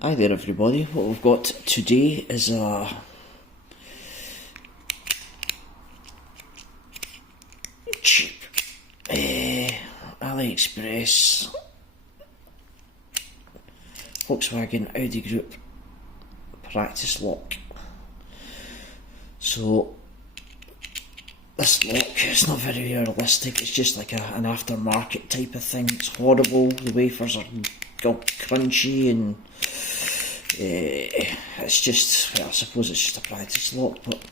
Hi there everybody, what we've got today is a cheap AliExpress Volkswagen Audi Group practice lock. So this lock, it's not very realistic, it's just like an aftermarket type of thing. It's horrible, the wafers are all crunchy and it's just, well, I suppose it's just a practice lock, but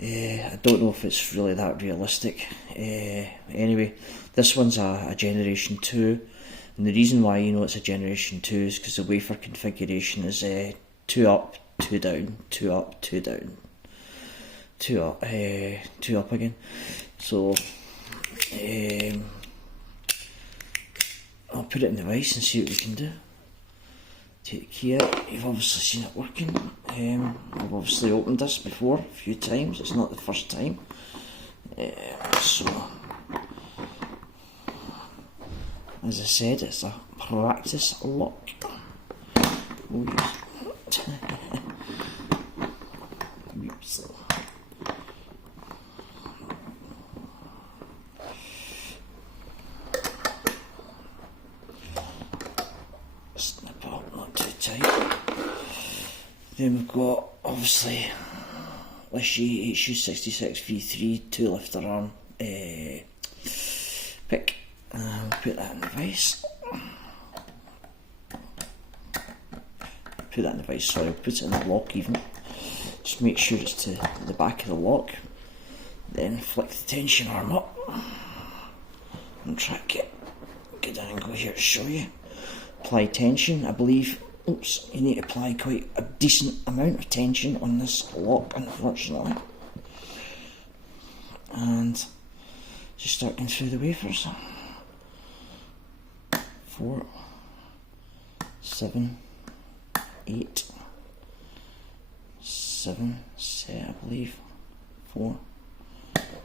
I don't know if it's really that realistic. Anyway, this one's a generation 2, and the reason why you know it's a generation 2 is because the wafer configuration is 2 up, 2 down, 2 up, 2 down, 2 up, 2 up again. So I'll put it in the vise and see what we can do. Take the key out. You've obviously seen it working. I've obviously opened this before a few times, it's not the first time. So, as I said, it's a practice lock. Snip up, not too tight. Then we've got, obviously, Lishi HU 66 V3 2-lifter arm pick. Put that in the vise. Put that in the vise, sorry, put it in the lock even. Just make sure it's to the back of the lock. Then flick the tension arm up. And try to get a good angle here to show you. Apply tension, I believe. Oops, you need to apply quite a decent amount of tension on this lock, unfortunately. And just start going through the wafers. 4, 7, 8, 7, set I believe. 4,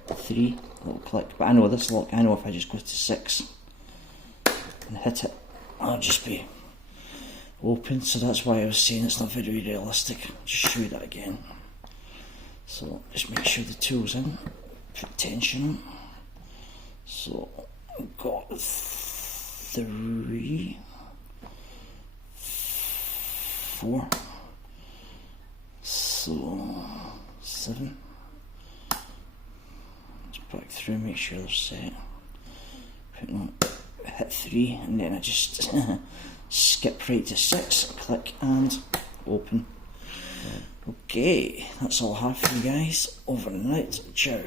3, little click. But I know this lock, I know if I just go to 6 and hit it, I'll just be open, so that's why I was saying it's not very realistic. Just show you that again. So just make sure the tool's in, put tension on. So I've got 3, 4, so 7. Let's back through, make sure they're set. Hit 3 and then I just skip right to 6, click and open. Okay, that's all I have for you guys. Over and out, ciao.